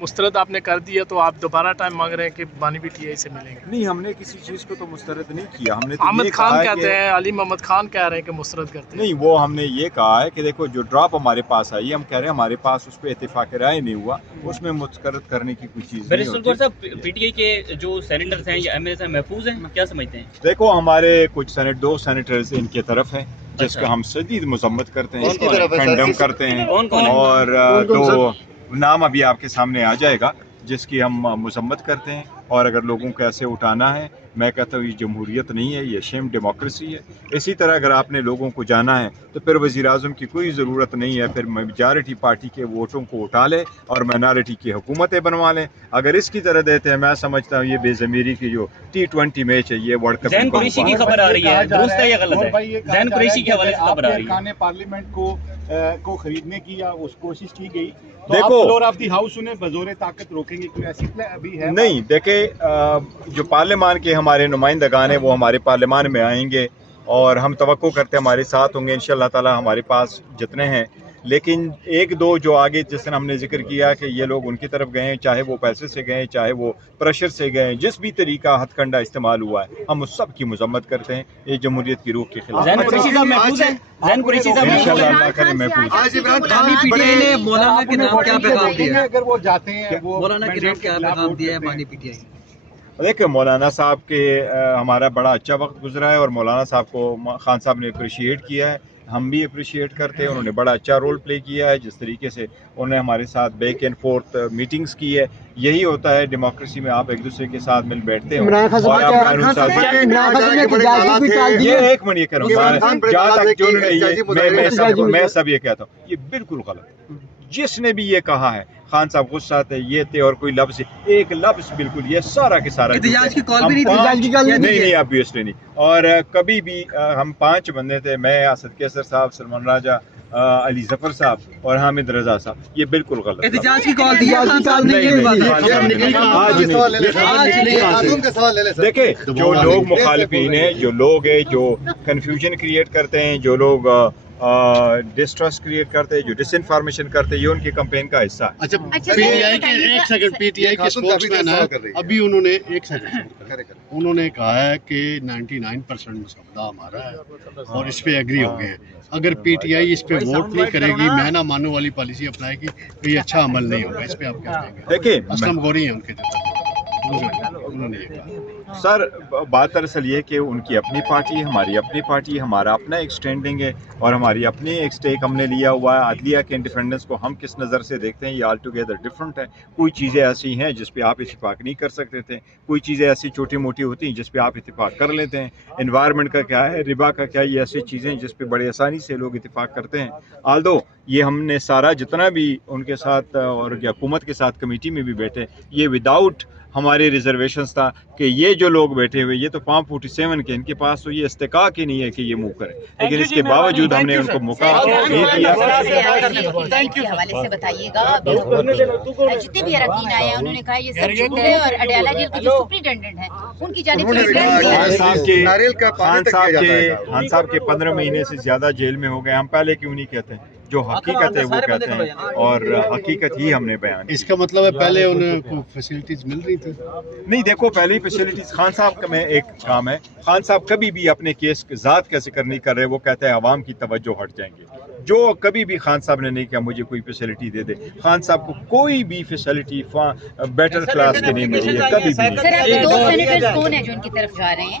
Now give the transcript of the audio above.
मुस्तरद आपने कर दिया तो आप दोबारा टाइम मांग रहे हैं कि बानी पीटीआई से मिलेंगे। नहीं, हमने किसी चीज़ को तो मुस्तरद नहीं किया। हमने तो अहमद ये खान कहा कहते हैं, अली मोहम्मद खान कह रहे हैं कि मुस्तरद करते हैं। नहीं, वो हमने ये कहा है कि देखो जो ड्रॉप हमारे पास आई है, हम कह रहे हैं हमारे पास उस पर इत्तेफाक राय नहीं हुआ, उसमें मुस्तरद करने की कोई चीज़ नहीं होती। साहब पीटीआई के जो सेनेटर्स हैं या एमएलए हैं महफूज हैं, क्या समझते हैं? देखो हमारे कुछ दो सेनेटर्स इनके तरफ हैं जिसका हम शदीद मजम्मत करते हैं, कंडम करते हैं, और तो नाम अभी आपके सामने आ जाएगा जिसकी हम मजम्मत करते हैं। और अगर लोगों को ऐसे उठाना है, मैं कहता हूँ ये जमहूरियत नहीं है, ये शेम डेमोक्रेसी है। इसी तरह अगर आपने लोगों को जाना है तो फिर वज़ीर-ए-आज़म की कोई ज़रूरत नहीं है, फिर मेजॉरिटी पार्टी के वोटों को उठा लें और माइनॉरिटी की हुकूमतें बनवा लें। अगर इसकी तरह देते हैं, मैं समझता हूँ ये बेज़मीरी की जो T20 मैच है, ये वर्ल्ड कप ज़ैन कुरैशी की खबर आ रही है, दुरुस्त है या गलत है? ज़ैन कुरैशी के हवाले से खबर आ रही है, पार्लियामेंट को खरीदने की या उस कोशिश की गई, तो देखो, आप फ्लोर ऑफ द हाउस उन्हें बजोरे ताकत रोकेंगे, कोई ऐसी प्लान अभी है? नहीं, देखे जो पार्लियामान के हमारे नुमाइंदगान हैं वो हमारे पार्लियामान में आएंगे और हम तवक्को करते हैं हमारे साथ होंगे इंशाअल्लाह ताला। हमारे पास जितने हैं, लेकिन एक दो जो आगे जिस तरह हमने जिक्र किया कि ये लोग उनकी तरफ गए, चाहे वो पैसे से गए, चाहे वो प्रेशर से गए, जिस भी तरीका हथकंडा इस्तेमाल हुआ है, हम उस सब की मजम्मत करते हैं। ये जमहूरियत की रूह के खिलाफ। ज़ैन कुरैशी साहब महफूज हैं? ज़ैन कुरैशी साहब इंशाअल्लाह अल्लाह करे महफूज। मौलाना के नाम क्या पैगाम दिया है? अगर वो जाते हैं, वो मौलाना के नाम क्या पैगाम दिया है बानी पीटीआई? देखिए, मौलाना साहब के हमारा बड़ा अच्छा वक्त गुजरा है और मौलाना साहब को खान साहब ने अप्रिशिएट किया है, हम भी अप्रिशिएट करते हैं। उन्होंने बड़ा अच्छा रोल प्ले किया है, जिस तरीके से उन्होंने हमारे साथ बैक एंड फोर्थ मीटिंग्स की है। यही होता है डेमोक्रेसी में, आप एक दूसरे के साथ मिल बैठते हो और आप कानून साज़ी। ये एक मिनट ये कह रहा हूँ, जहाँ तक जो मैं सब ये कहता हूँ, ये बिल्कुल गलत है। जिसने भी ये कहा है, खान साहब गुस्सा थे, ये थे, और कोई लफ्ज़, एक लफ्ज़ बिल्कुल, ये सारा के सारा एहतिजाज की कॉल भी नहीं, ऑब्वियसली नहीं। और कभी भी हम 5 बंदे थे, मैं, असद कैसर साहब, सलमान राजा, अली जफर साहब और हामिद रजा साहब, ये बिल्कुल गलत। एहतिजाज की कॉल दी देखे, जो लोग मुखालिफिन हैं, जो लोग हैं जो कन्फ्यूजन क्रिएट करते हैं, जो लोग डिस्ट्रस्ट क्रिएट करते हैं, जो डिसइंफॉर्मेशन करते हैं, ये उनकी कैंपेन का हिस्सा है। अच्छा, पीटीआई के एक सेकंड, पीटीआई के स्पोक्समैन है, अभी उन्होंने एक सेकंड उन्होंने कहा है कि 99% मुसवदा हमारा है और इस पे एग्री हो गए हैं। अगर पीटीआई इस पे वोट नहीं करेगी, मैं ना मानो वाली पॉलिसी अपनाएगी, तो ये अच्छा अमल नहीं होगा। इस पे आप क्या कहेंगे? देखिए, असलम गोरी है उनके उन्होंने ये कहा। सर, बात दरअसल ये कि उनकी अपनी पार्टी है, हमारी अपनी पार्टी है, हमारा अपना एक स्टैंडिंग है और हमारी अपनी एक स्टेक हमने लिया हुआ है। अदलिया के इंडिपेंडेंस को हम किस नज़र से देखते हैं, ये ऑल टुगेदर डिफरेंट है। कोई चीज़ें ऐसी हैं जिस पे आप इत्तेफाक नहीं कर सकते थे, कोई चीज़ें ऐसी छोटी मोटी होती हैं जिस पे आप इत्तेफाक कर लेते हैं। एनवायरनमेंट का क्या है, रिबा का क्या है, ये ऐसी चीज़ें जिस पे बड़े आसानी से लोग इत्तेफाक करते हैं। आल्दो ये हमने सारा जितना भी उनके साथ और हुकूमत के साथ कमेटी में भी बैठे, ये विदाउट हमारे रिजर्वेशंस था कि ये जो लोग बैठे हुए, ये तो 547 के, इनके पास तो ये इस्तेकाक ही नहीं है कि ये मूव करें, लेकिन इसके बावजूद हमने उनको मौका नहीं दिया। के हवाले से बताइएगा, जितने भी अरकान आए हैं उन्होंने कहा ये सब झूठ है और अडयाला जेल के जो सुपरिटेंडेंट हैं उनकी जानिब से खान साहब के 15 महीने से ज्यादा जेल में हो गए। हम पहले क्यों नहीं कहते हैं? जो हकीकत है वो कहते हैं और हकीकत ही हमने बयान की। इसका मतलब है पहले उन्हें फैसिलिटीज मिल रही थी? नहीं, देखो, पहले ही फैसिलिटीज खान साहब का में एक काम है, खान साहब कभी भी अपने केस ज़ात का जिक्र नहीं कर रहे, वो कहते हैं अवाम की तवज्जो हट जाएंगे। जो कभी भी खान साहब ने नहीं कहा मुझे कोई फैसिलिटी दे दे। खान साहब को कोई भी फैसिलिटी बेटर क्लास के नहीं मिली है कभी भी। सर, 2 सेनेटर्स कौन है जो उनकी तरफ जा रहे हैं?